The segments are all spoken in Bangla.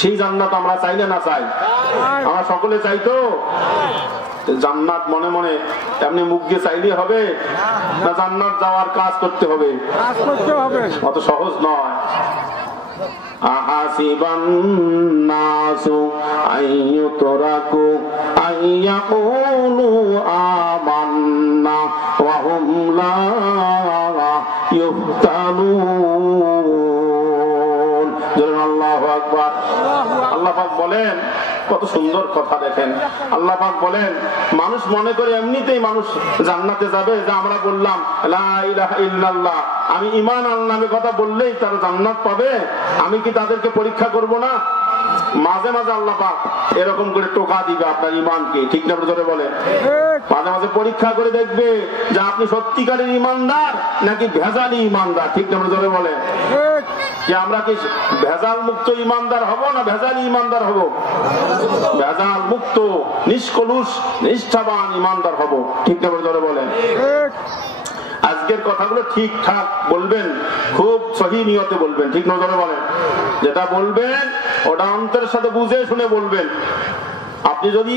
সেই জান্নাত আমরা চাইলে না চাই? আমরা সকলে চাই তো। জান্নাত মনে মনে এমনি মুখ দিয়ে চাইলে হবে না? জান্নাত যাওয়ার কাজ করতে হবে, অত সহজ নয়। আহাসিবান নাসু আইয়ুতরাকু আইয়াকুলু আমান্না ওয়া হুম লা ইফতানুন। আল্লাহু আকবার। আল্লাহ পাক বলেন, কত সুন্দর কথা দেখেন। আল্লাহ পাক বলেন মানুষ মনে করে এমনিতেই মানুষ জান্নাতে যাবে, যে আমরা বললাম লা ইলাহা ইল্লাল্লাহ, আমি ঈমান আনলামে কথা বললেই তারা জান্নাত পাবে। আমি কি তাদেরকে পরীক্ষা করব না? মাঝে মাঝে আল্লাহ পাক এরকম করে টোকা দিবে আপনার ঈমানকে, ঠিক না? জোরে বলেন। মাঝে মাঝে পরীক্ষা করে দেখবে যে আপনি সত্যিকারের ঈমানদার নাকি ভেজালি ঈমানদার, ঠিক না? জোরে বলেন। যে আমরা কি ভেজাল মুক্ত ঈমানদার হব না ভেজালি ঈমানদার হব? ভেজাল মুক্ত নিষ্কলুষ নিষ্ঠাবান ঈমানদার হব, ঠিক না? জোরে বলেন। আজকের কথাগুলো ঠিকঠাক বলবেন, খুব সহি নিয়তে বলবেন, ঠিক নজরে বলেন। যেটা বলবেন ওটা অন্তরের সাথে বুঝে শুনে বলবেন। আপনি যদি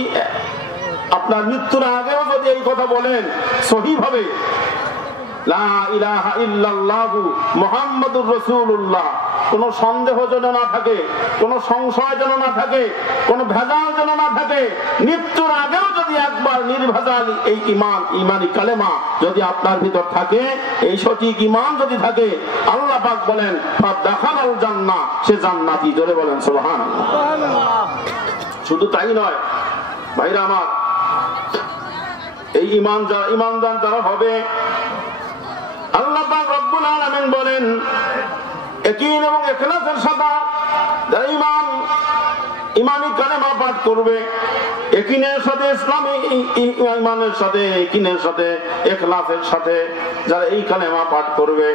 আপনার মৃত্যুর আগেও যদি এই কথা বলেন সহি ভাবে, লা ইলাহা ইল্লাল্লাহু মুহাম্মাদুর রাসূলুল্লাহ, কোন সন্দেহ যেন না থাকে, কোন সংশয় যেন না থাকে, কোন ভেজাল যেন না থাকে, মৃত্যুর আগেও যদি একবার নির্ভেজাল এই ঈমান, ঈমানি কালেমা যদি আপনার ভিতর থাকে, এই সঠিক ঈমান যদি থাকে, আল্লাহ পাক বলেন ফাদাখালাল জান্নাহ, সে জান্নাতি। জোরে বলেন সুবহানাল্লাহ। শুধু তাই নয় ভাইরা আমার, এই ঈমানদার যারা হবে, আল্লাহ পাক রব্বুল আলামিন বলেন ইয়াকিন এবং ইখলাসের সাথে যারা ঈমানি কালেমা পাঠ করবে, ইয়াকিনের সাথে ইসলামী ঈমানের সাথে ইয়াকিনের সাথে ইখলাসের সাথে যারা এই কালেমা পাঠ করবে,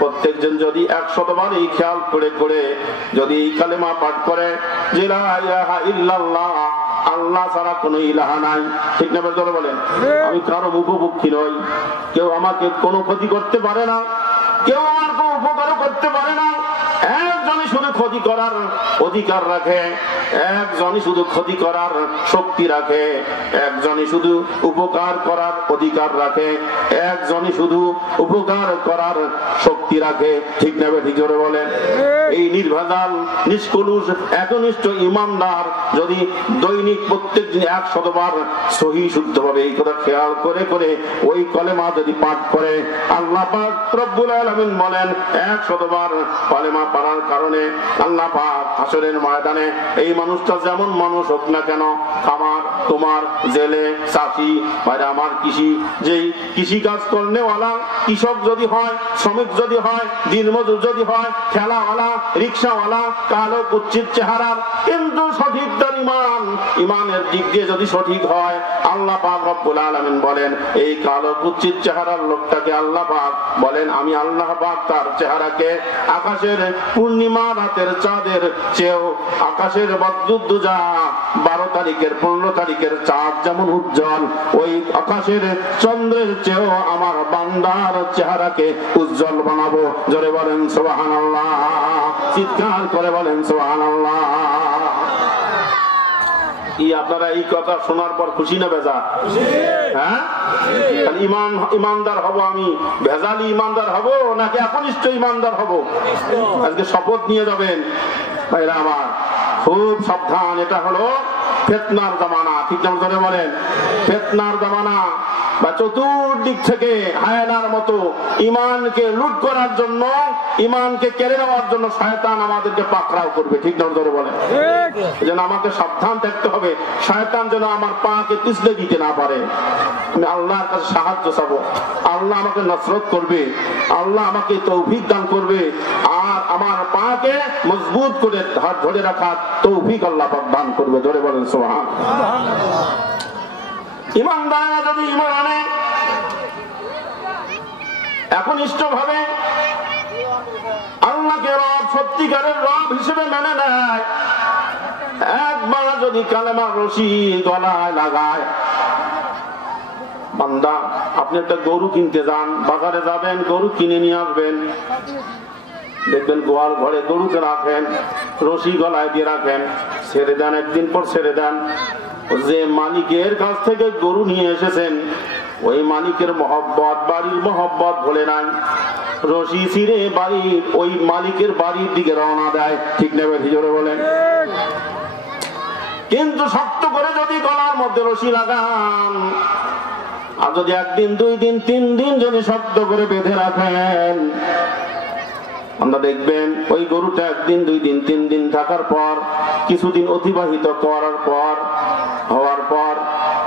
প্রত্যেকজন যদি 100 বার এই খেয়াল করে করে যদি এই কালেমা পাঠ করে যে লা ইলাহা ইল্লাল্লাহ, আল্লাহ ছাড়া কোনো ইলাহা নাই, ঠিক না? বলেন আমি কারো মুখোমুখি নই, কেউ আমাকে কোনো ক্ষতি করতে পারে না, কেউ আমার কোনো উপকারও করতে পারে না, একজনই শুধু ক্ষতি করার অধিকার রাখে, একজনই শুধু ক্ষতি করার শক্তি রাখে, একজনই শুধু উপকার করার অধিকার রাখে, একজনই শুধু উপকার করার শক্তি রাখে, ঠিক না? ঠিক জোরে বলেন। এই নির্ভেজাল নিষ্কলুষ একনিষ্ঠ ঈমানদার যদি দৈনিক প্রত্যেক দিন 100 বার সহি শুদ্ধ ভাবে এই কথা খেয়াল করে করে ওই কলেমা যদি পাঠ করে, আল্লাহ পাক রব্বুল আলামিন বলেন 100 বার কলেমা পড়ার কারণে আল্লাহ পাক হাসরের ময়দানে এই মানুষটা যেমন মানুষ হোক না কেন, খামার তোমার জেলে চাষি ভাইরা আমার, যেই কৃষি কাজ করনেওয়ালা কৃষক যদি হয়, শ্রমিক যদি হয়, দিনমজুর যদি হয়, ঠেলাওয়ালা রিক্সাওয়ালা, কালো কুচ্ছিত চেহারার, কিন্তু সঠিক তার ঈমানের দিক দিয়ে যদি সঠিক হয়, আল্লাহ পাক রব্বুল আলামিন বলেন এই কালো কুচ্ছিত চেহারার লোকটাকে আল্লাহ পাক বলেন আমি আল্লাহ পাক তার চেহারাকে আকাশের পূর্ণিমা রাতের চাঁদের চেয়েও, আকাশের বদরুদ্দুজা 12 তারিখের 15 তারিখের চাঁদ যেমন উজ্জ্বল, ওই আকাশের চন্দ্রের চেয়েও আমার বান্দার চেহারাকে উজ্জ্বল বানাবো। জোরে বলেন সুবহানাল্লাহ, চিৎকার করে বলেন সুবহানাল্লাহ। কি আপনারা এই কথা শোনার পর খুশি না বেজা? হ্যাঁ, ঈমানদার হব আমি, ভেজালি ঈমানদার হব নাকি একনিষ্ঠ ঈমানদার হব? আজকে শপথ নিয়ে যাবেন ভাইরা আমার, খুব সাবধান। এটা হলো ফিতনার জামানা, ঠিক না? ধরে বলেন ফিতনার জামানা, বা চতুর্দিক থেকে হায়নার মতো ঈমানকে লুট করার জন্য, ঈমানকে কেড়ে নেওয়ার জন্য শয়তান আমাদেরকে পাকড়াও করবে, ঠিক না? ধরে বলেন যেন আমাকে সাবধান থাকতে হবে, শয়তান যেন আমার পাকে পিছলে দিতে না পারে। আমি আল্লাহর কাছে সাহায্য চাবো, আল্লাহ আমাকে নসরত করবে, আল্লাহ আমাকে তৌফিক দান করবে, আর আমার পাকে মজবুত করে ধরে রাখার তৌফিক আল্লাহ পাক দান করবে। ধরে বলেন সুবহানাল্লাহ। ঈমানদাররা যদি ঈমান আনে, একনিষ্ঠ ভাবে আল্লাহকে রব, সত্যিকারের রব হিসেবে মেনে নেয়, একবার যদি কালেমার রশি গলায় লাগায়, বান্দা আপনি একটা গরু কিনতে যান, বাজারে যাবেন, গরু কিনে নিয়ে আসবেন, দেখবেন গোয়াল ঘরে গরুকে রাখেন, রশি গলায় দিয়ে রাখেন, ছেড়ে দেন, একদিন পর ছেড়ে দেন। যে মালিকের কাছ থেকে গরু নিয়ে এসেছেন ওই মালিকের মহব্বত, বাড়ির মহব্বত ভোলে নাই, রশি ছিঁড়ে বাড়ির ওই মালিকের বাড়ির দিকে রওনা দেয়। ঠিক নেবে জোরে বলেন। কিন্তু শক্ত করে যদি গলার মধ্যে রশি লাগান, আর যদি একদিন, 2 দিন, 3 দিন যদি শক্ত করে বেঁধে রাখেন, আমরা দেখবেন ওই গরুটা 1 দিন, 2 দিন, 3 দিন থাকার পর, কিছুদিন অতিবাহিত করার পর, হওয়ার পর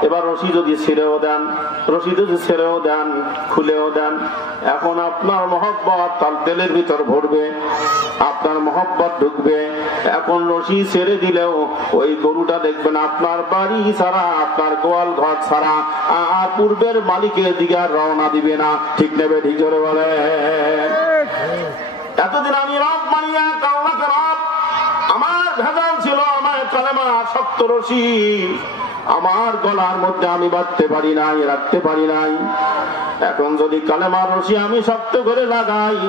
এবার রশি যদি ছেড়েও দেন, রশি যদি ছেড়েও দেন, খুলেও দেন, এখন আপনার মহব্বত তার তেলের ভিতর ভরবে, আপনার মহব্বত ঢুকবে। এখন রশি ছেড়ে দিলেও ওই গরুটা দেখবেন আপনার বাড়ি ছাড়া, আপনার গোয়াল ঘর ছাড়া আর পূর্বের মালিকের দিকে আর রওনা দিবে না। ঠিক নেবে ঠিক জোরে বলে। এতদিন আমি রব মানিয়া আল্লাহকে রব, আমার ভেজাল ছিল, আমার কালেমা শক্ত রশি আমার গলার মধ্যে আমি বাঁধতে পারি নাই, রাখতে পারি নাই। এখন যদি কালেমার রশি আমি শক্ত করে লাগাই,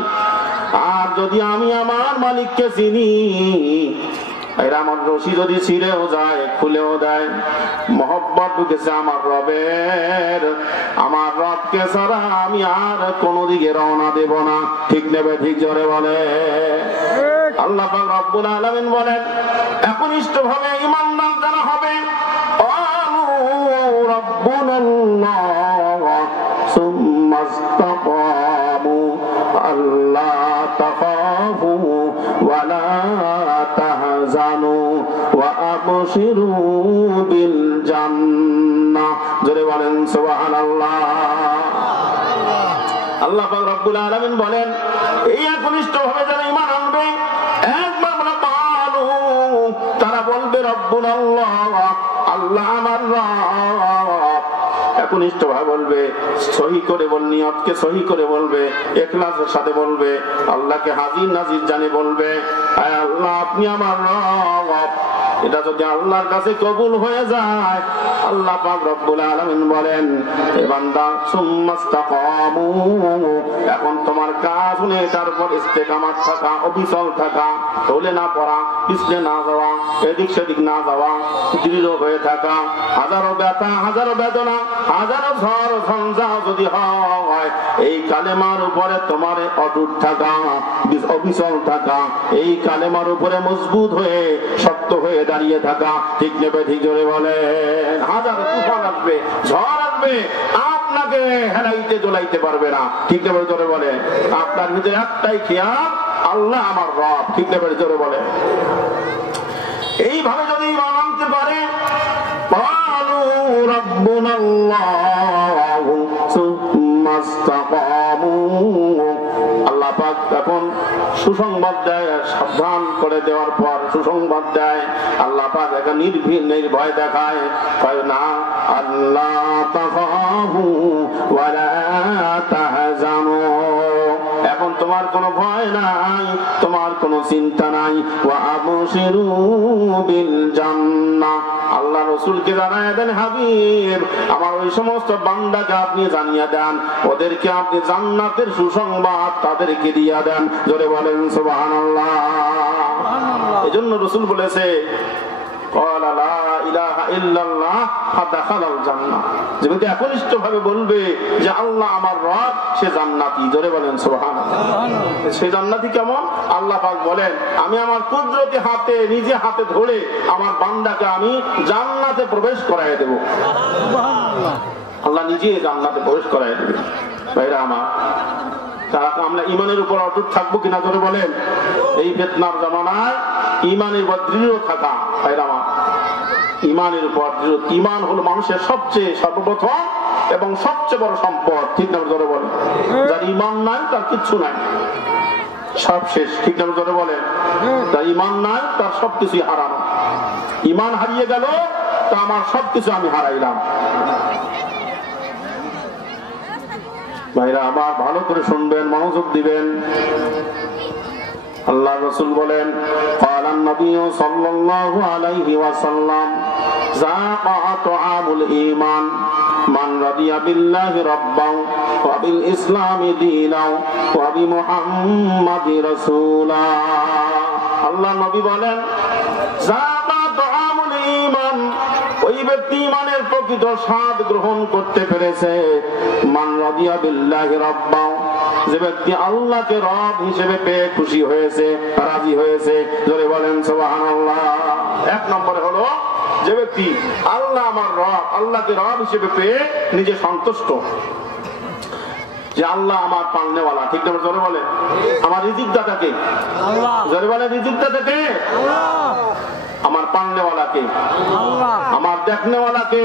আর যদি আমি আমার মালিককে চিনি, এরা আমার রশি যদি ছিঁড়েও যায়, খুলেও দেয়, মহব্বত ঢুকেছে আমার রবের, আমার রবকে ছাড়া আমি আর কোনো দিকে রওনা দেব না। ঠিক নেবে ঠিক জোরে বলে। আল্লাহ পাক রব্বুল আলামিন বলেন, একনিষ্ঠ ভাবে ঈমানদার যারা হবে, রব্বুনাল্লাহ সুম্মা ইসতাকামু আল্লা তাখাফু ওয়া লা তাহজানু ওয়া আবশিরু বিল জান্নাহ। জোরে বলেন সুবহানাল্লাহ। আল্লাহ পাক রব্বুল আলামিন বলেন, এই একনিষ্ঠ ভাবে যারা ঈমান আনবে, একবার বলে পালু, তারা বলবে রব্বুনাল্লাহ, আল্লাহ আমার রব। একনিষ্ঠ ভাবে বলবে, সহি করে নিয়তকে সহি করে বলবে, ইখলাসের সাথে বলবে, আল্লাহকে হাজির নাজির জানে বলবে, আয় আল্লাহ আপনি আমার রব। এটা যদি আল্লাহর কাছে কবুল হয়ে যায়, আল্লাহ পাক রব্বুল আলামিন বলেন, হে বান্দা সুম্মাস্তাকামু, এখন তোমার কাজ হলে তারপর ইস্তেকামাত থাকা, অবিচল থাকা, ঢলে না পড়া, পিছলে না যাওয়া, এদিক সেদিক না যাওয়া, দৃঢ় হয়ে থাকা, হাজারো ব্যথা, হাজারো বেদনা, হাজারো ঝড় ঝঞ্ঝা যদি হয়, এই কালেমার উপরে তোমার অটুট থাকা, অবিচল থাকা, এই কালেমার উপরে মজবুত হয়ে শক্ত হয়ে দাঁড়িয়ে থাকা। ঠিক নেবে ঠিক জোরে বলে। হাজার তুফান আসবে, ঝড় আসবে, আপনাকে হেলাইতে জ্বলাইতে পারবে না। ঠিক নেবে জোরে বলে। আপনার ভিতরে একটাই খেয়াল, আল্লাহ আমার রব। ঠিক নেবে জোরে বলে। এইভাবে যদি মানতে পারে, আল্লাহ পাক এখন সুসংবাদ দেয়, সাবধান করে দেওয়ার পর সুসংবাদ দেয়, আল্লাহ পাক এখন নির্ভয় দেখায়, না আল্লাহ তাখাফু ওয়া লা তাহজানু, এখন তোমার কোনো ভয় নাই, তোমার কোনো চিন্তা নাই, ওয়া আবশিরু বিল জান্নাহ। আল্লাহ রাসূলকে জানায় দেন, হাবিব আমার ওই সমস্ত বান্দাকে আপনি জানিয়ে দেন, ওদেরকে আপনি জান্নাতের সুসংবাদ তাদেরকে দিয়ে দেন। জোরে বলেন সুবহানাল্লাহ। এজন্য রাসূল বলেছে, ক্বালা লা ইলাহা ইল্লাল্লাহ ফাদাখালাল জান্নাহ, যে ব্যক্তি একনিষ্ঠ ভাবে বলবে যে আল্লাহ আমার রব, সে জান্নাতি। জোরে বলেন সুবহানাল্লাহ। সে জান্নাতি কেমন? আল্লাহ পাক বলেন, আমি আমার কুদরতি হাতে, নিজে হাতে ধরে আমার বান্দাকে আমি জান্নাতে প্রবেশ করায় দেব। সুবহানাল্লাহ। আল্লাহ নিজে জান্নাতে প্রবেশ করায় দেবে। ভাইরা আমার, তারা আমরা ইমানের উপর অটুট থাকবো কিনা? জোরে বলেন। এই ফিতনার জামানায় ইমানের উপর দৃঢ় থাকা, ভাইরা আমার, ইমানের উপর দৃঢ়। ইমান হলো মানুষের সবচেয়ে সর্বপ্রথম এবং সবচেয়ে বড় সম্পদ। ঠিক না? জোরে বলেন। যার ইমান নাই তার কিচ্ছু নাই, সব শেষ। ঠিক না? জোরে বলেন। যার ইমান নাই তার সবকিছুই হারানো। ইমান হারিয়ে গেল, তা আমার সবকিছু আমি হারাইলাম। ভাইরা আমার, ভালো করে শুনবেন, মনোযোগ দিবেন। আল্লাহ রাসূল বলেন, ক্বালান নবী সাল্লাল্লাহু আলাইহি ওয়াসাল্লাম, যাকা তুআমুল ঈমান মান রাদিয়া বিল্লাহি রাব্বান ওয়া বিল ইসলামি দীনাও ওয়া বি মুহাম্মাদির রাসূলা। আল্লাহ নবী বলেন যাকা তুআমুল ঈমান, ওই ব্যক্তি ঈমানের প্রকৃত স্বাদ গ্রহণ করতে পেরেছে। মান রাদিয়া বিল্লাহি রাব্বান, যে ব্যক্তি আল্লাহকে রব হিসেবে পেয়ে খুশি হয়েছে, রাজি হয়েছে। জোরে বলেন সুবহানাল্লাহ। এক নম্বরে হলো যে ব্যক্তি আল্লাহ আমার রব, আল্লাহকে রব হিসেবে পেয়ে নিজে সন্তুষ্ট, যে আল্লাহ আমার পালনেওয়ালা। ঠিক না? জোরে বলে আমার রিজিক দাতাকে, জোরে বলে রিজিক দাতাকে, আমার পালনেওয়ালাকে, আমার দেখনেওয়ালাকে।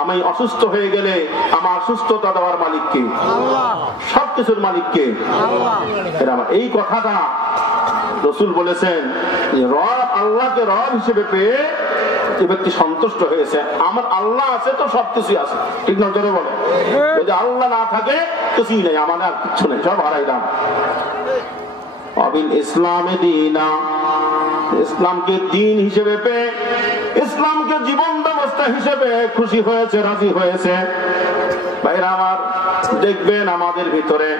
আমি অসুস্থ হয়ে গেলে আমার সুস্থতা দেওয়ার মালিককে, সবকিছুর মালিককে। এই কথাটা রাসূল বলেছেন, রব আল্লাহকে রব হিসেবে পেয়ে যে ব্যক্তি সন্তুষ্ট হয়েছে, আমার আল্লাহ আছে তো সবকিছুই আছে। ঠিক না? জোরে বলে যদি আল্লাহ না থাকে কিছুই নেই, আমার আর কিচ্ছু নেই, সব হারাইলাম। অবিল ইসলামে দীনা, ইসলামকে দিন হিসেবে পেয়ে, ইসলামকে জীবন ব্যবস্থা হিসেবে খুশি হয়েছে, রাজি হয়েছে। ভাইরা আমার, দেখবেন আমাদের ভিতরে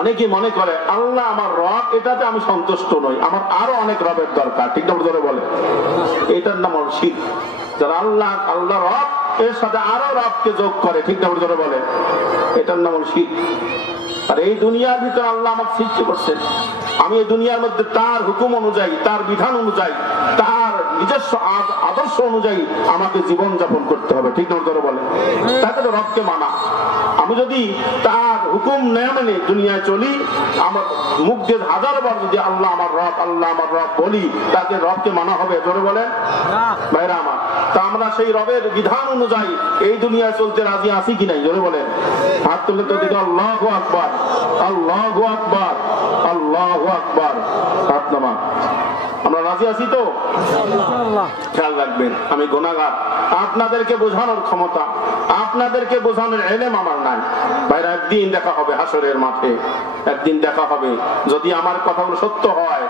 অনেকে মনে করে আল্লাহ আমার রব, এটাতে আমি সন্তুষ্ট নই, আমার আরো অনেক রবের দরকার। ঠিক না? ধরে বলে এটার নাম হল শিরক। যারা আল্লাহ আল্লাহ রব এর সাথে আরো রবকে যোগ করে, ঠিক না? ধরে বলে এটার নাম হল শিরক। আর এই দুনিয়ার ভিতরে আল্লাহ আমাকে সৃষ্টি করছেন, আমি এই দুনিয়ার মধ্যে তার হুকুম অনুযায়ী, তার বিধান অনুযায়ী, তার নিজস্ব আদর্শ অনুযায়ী আমাকে জীবন যাপন করতে হবে। ঠিক না? ধরে বলে তাকে তো রবকে মানা। আমি যদি তার হুকুম না মেনে দুনিয়ায় চলি, আমার মুখ দিয়ে হাজারবার যদি আল্লাহ আমার রব, আল্লাহ আমার রব বলি, তাকে রবকে মানা হবে? জোরে বলে ভাইরা আমার, তা আমরা সেই রবের বিধান অনুযায়ী এই দুনিয়ায় চলতে রাজি আছি কি নাই? জোরে বলে হাত তুলে তো দিকে আল্লাহু আকবার, আল্লাহু আকবার, আল্লাহু আকবার। হাত নামা। আমরা রাজি আছি তো? খেয়াল রাখবেন, আমি গুনাহগার, আপনাদেরকে বোঝানোর ক্ষমতা, আপনাদেরকে বোঝানোর ইলম আমার নাই। ভাইরা, একদিন দেখা হবে হাসরের মাঠে, একদিন দেখা হবে। যদি আমার কথাগুলো সত্য হয়,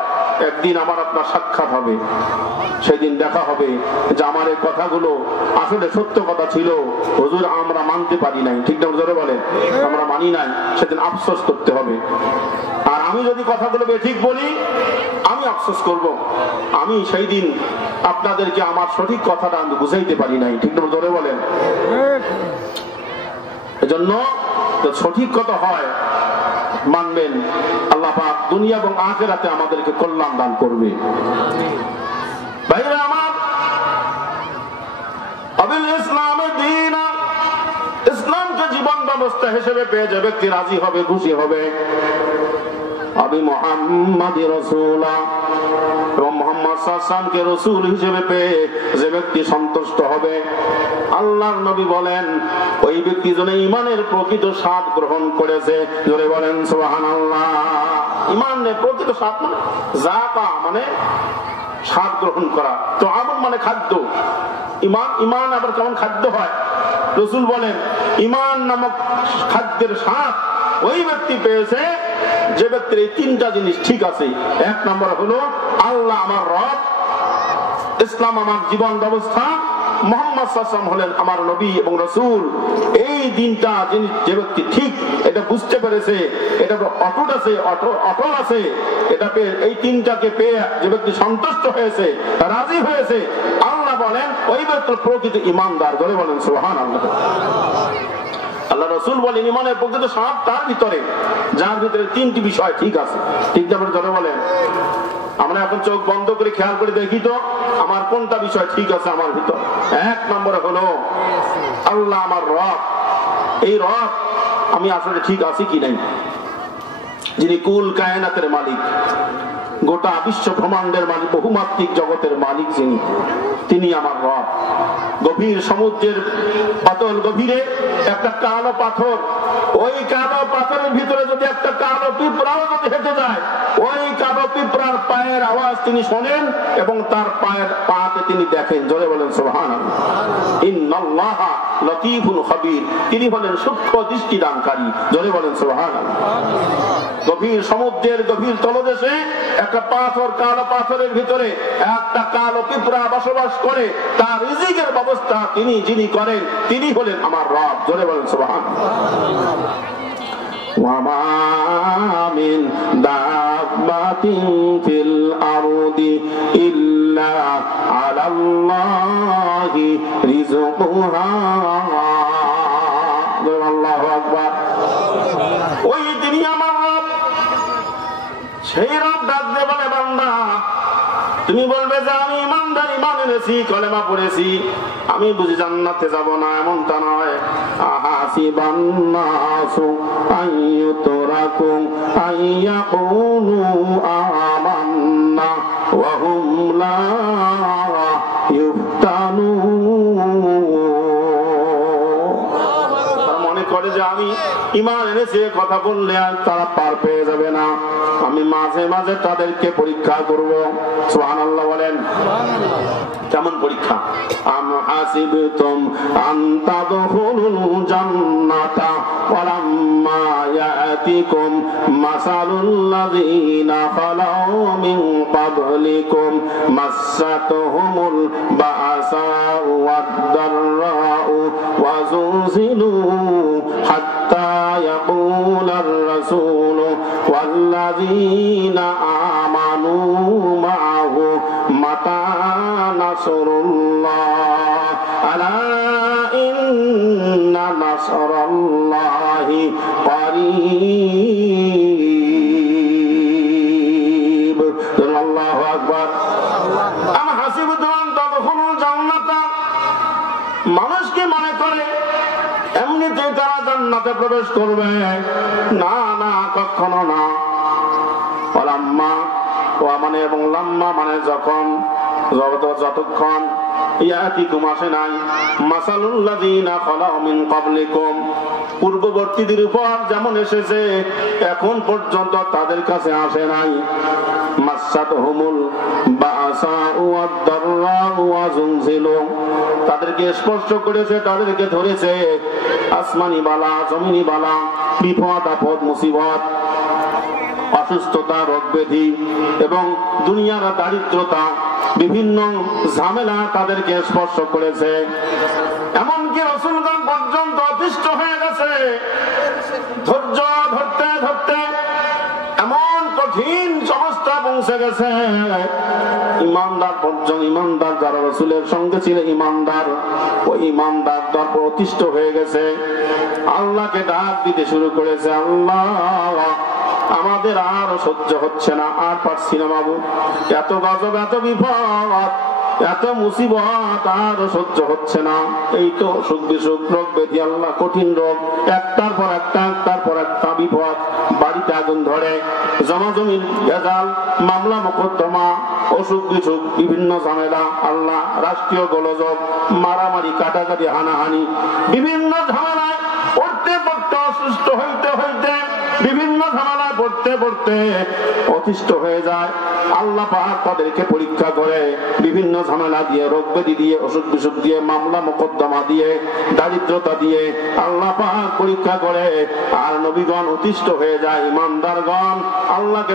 একদিন আমার আপনার সাক্ষাৎ হবে। সেদিন দেখা হবে যে আমার এই কথাগুলো আসলে সত্য কথা ছিল, হুজুর আমরা মানতে পারি নাই। ঠিক না? হুজুরে বলে আমরা মানি নাই, সেদিন আফসোস করতে হবে। আর আমি যদি কথাগুলো ঠিক বলি, আমি আফসোস করব, আমি সেই দিন আপনাদেরকে আমার সঠিক কথাটা আমি বুঝাইতে পারি নাই। ঠিক না? হুজুরে বলেন এজন্য সঠিক কথা হয় মানবেন, আল্লাহ পাক দুনিয়া এবং আখিরাতে আমাদেরকে কল্যাণ দান করবে। ভাইরা আমার, আবিল ইসলামে দীন, ইসলামকে জীবন ব্যবস্থা হিসেবে পেয়ে যে ব্যক্তি রাজি হবে, খুশি হবে। আবি মুহাম্মাদি রাসূলা, এবং মুহাম্মদ সাল্লাল্লাহু আলাইহি ওয়াসাল্লামকে রাসূল হিসেবে পেয়ে যে ব্যক্তি সন্তুষ্ট হবে, আল্লাহর নবী বলেন ওই ব্যক্তি যেন ঈমানের প্রকৃত স্বাদ গ্রহণ করেছে। জোরে বলেন সুবহানাল্লাহ। ঈমানের প্রকৃত স্বাদ মানে যাকা, মানে স্বাদ গ্রহণ করা। তো আমল মানে খাদ্য। ঈমান আবার কেমন খাদ্য হয়? রাসূল বলেন ঈমান নামক খাদ্যের স্বাদ ওই ব্যক্তি পেয়েছে যে ব্যক্তির এই তিনটা জিনিস ঠিক আছে। এক নম্বর হলো আল্লাহ আমার রব, ইসলাম আমার জীবন ব্যবস্থা, মুহাম্মদ সাল্লাল্লাহু আলাইহি ওয়াসাল্লাম হলেন আমার নবী এবং রাসূল। এই তিনটা জিনিস যে ব্যক্তি ঠিক এটা বুঝতে পেরেছে, এটা অটুট আছে, অটল আছে, এটা পেয়ে এই তিনটাকে পেয়ে যে ব্যক্তি সন্তুষ্ট হয়েছে, রাজি হয়েছে, আল্লাহ বলেন ওই ব্যক্তির প্রকৃত ঈমানদার। ধরে বলেন সুবহানাল্লাহ। আল্লাহ রাসূল বলেন ঈমানের প্রকৃত স্বাদ তার ভিতরে যার ভিতরে তিনটি বিষয় ঠিক আছে। ঠিক না? ধরে বলেন আমরা এখন চোখ বন্ধ করে খেয়াল করে দেখি তো আমার কোনটা বিষয় ঠিক আছে আমার ভিতর। এক নম্বরে হলো আল্লাহ আমার রব, এই রব আমি আসলে ঠিক আছি কি নাই, যিনি কুল কায়নাতের মালিক, গোটা বিশ্ব ব্রহ্মাণ্ডের মালিক, বহুমাত্রিক জগতের মালিক, যিনি তিনি আমার রব। গভীর সমুদ্রের অতল গভীরে একটা কালো পাথর, ওই কালো পাথরের ভিতরে যদি একটা কালো পিঁপড়াও যদি হেঁটে যায়, ওই কালো পিঁপড়ার পায়ের আওয়াজ তিনি শোনেন এবং তার পায়ের পাকে তিনি দেখেন। জোরে বলেন সুবহানাল্লাহ। ইন্নাল্লাহা লতীফুল খবীর, তিনি হলেন সূক্ষ্ম দৃষ্টিদানকারী। জোরে বলেন সুবহানাল্লাহ। গভীর সমুদ্রের গভীর তলদেশে একটা পাথর, কালো পাথরের ভিতরে একটা কালো পিঁপড়া বসবাস করে। তার রিজিকের ব্যবস্থা তিনি যিনি করেন তিনি হলেন আমার রব। জোরে বলেন সুবহানাল্লাহ। ওয়ামা মিন দাব্বাতিন ফিল আরদি ইল্লা আলাল্লাহি রিজকুহা। আল্লাহু আকবার। ওই তিনি আমার রব। সেই রব ডাক দিয়ে বলে, বান্দা তুমি বলবে যে আমি ইমানদার, ইমান এনেছি, কলেমা পড়েছি, আমি বুঝি জান্নাতে যাব না, এমনটা নয়। আহাসিবান নাসু আইয়ুতরাকু আইয়াকুলু আমান্না ওয়া হুম লা ইফতানুন। মনে করে যে আমি ইমান এনেছি, কথা বললে আর তারা পার পেয়ে যাবে না, আমি মাঝে মাঝে তাদেরকে পরীক্ষা করব। সুবহানাল্লাহ বলেন। কেমন পরীক্ষা? আম হাসিবতুম আন তাদখুলুল জান্নাতা ওয়ালাম্মা ইয়াতিকুম মাসালুল লাযিনা খালাউ মিন ক্বাবলিকুম মাসাতুহুমুল বা'সাউ ওয়াদ-দাররাউ ওয়া যুলজিলু হাত্তা ইয়াকুলার রাসূলু ওয়াল্লাযীনা আমানু মা'হু মাতা নাসরুল্লাহ আলা ইন্না নাসরাল্লাহি করিব। আল্লাহু আকবার। আম হাসিবতুম আন তাদখুলুল জান্নাতা, মানুষকে মনে করে এমনিতে তারা জান্নাতে প্রবেশ করবে, না না, কখনো না। ওয়ালাম্মা, ওয়া মানে এবং লাম্মা মানে যখন, যতক্ষণ, ইয়াতিকুম আসে নাই, মাসালুল লাযিনা খালাউ মিন ক্বাবলিকুম, পূর্ববর্তীদের উপর যেমন এসেছে এখন পর্যন্ত তাদের কাছে আসে নাই। মাসাতুহুমুল বা'সাউ ওয়াদ-দাররাউ ওয়া যুলজিলু, তাদেরকে স্পর্শ করেছে, তাদেরকে ধরেছে আসমানি বালা, জমিনি বালা, বিপদ আপদ মুসিবত, অসুস্থতা, রোগ ব্যাধি এবং দুনিয়ার দারিদ্রতা, বিভিন্ন ঝামেলা তাদেরকে স্পর্শ করেছে। এমনকি রাসূলগণ পর্যন্ত অতিষ্ঠ হয়ে গেছে। ধৈর্য ধরতে ধরতে এমন কঠিন সমস্যা পৌঁছে গেছে, ইমানদার পর্যন্ত, ইমানদার যারা রাসূলের সঙ্গে ছিল ইমানদার, ওই ইমানদার তারপর অতিষ্ঠ হয়ে গেছে, আল্লাহকে ডাক দিতে শুরু করেছে, আল্লাহ আমাদের আর সহ্য হচ্ছে না, আর পারছি না বাবু, এত গজব, এত বিপদ, এত মুসিবত আর সহ্য হচ্ছে না। এই তো সুখ বিসুখ, রোগ ব্যাধি, আল্লাহ কঠিন রোগ, একটার পর একটা, একটার পর একটা বিপদ, বাড়িতে আগুন ধরে, জমাজমির ভেজাল, মামলা মোকদ্দমা, অসুখ বিসুখ, বিভিন্ন ঝামেলা, আল্লাহ রাষ্ট্রীয় গোলযোগ, মারামারি, কাটাকাটি, হানাহানি, বিভিন্ন ঝামেলায় পড়তে পড়তে, অসুস্থ হইতে হইতে, বিভিন্ন ঝামেলায় পড়তে পড়তে অতিষ্ঠ হয়ে যায়। আল্লাহ পাক তাদেরকে পরীক্ষা করে, বিভিন্ন ঝামেলা দিয়ে, রোগ ব্যাধি দিয়ে, অসুখ বিসুখ দিয়ে, মামলা মোকদ্দমা দিয়ে, দারিদ্রতা দিয়ে আল্লাহ পাক পরীক্ষা করে। আর নবীগণ অতিষ্ঠ হয়ে যায়, ইমানদারগণ আল্লাহকে